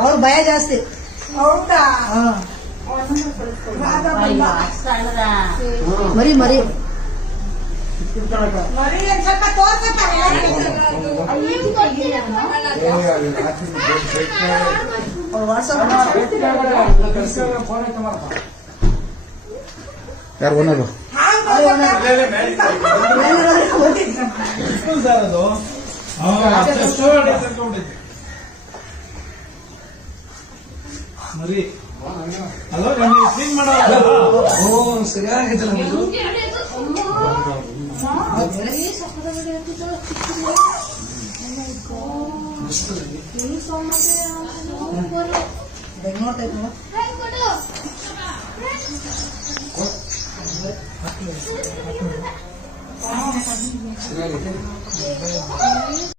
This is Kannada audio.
ಅವ್ರ ಭಯ ಜಾಸ್ತಿ. ಹೌದಾ? ಮರಿ ಮರಿ ಮರಿ ಸ್ವಲ್ಪ ತೋರ್ಸ್ತಾರೆ. ಯಾರು ಓನರು? ಮರಿ ಅಲ್ಲ ಕ್ಲೀನ್ ಮಾಡೋ ಸರಿಯಾಗಿದ್ದಲ್ಲ ಬೆಂಗಳೂರು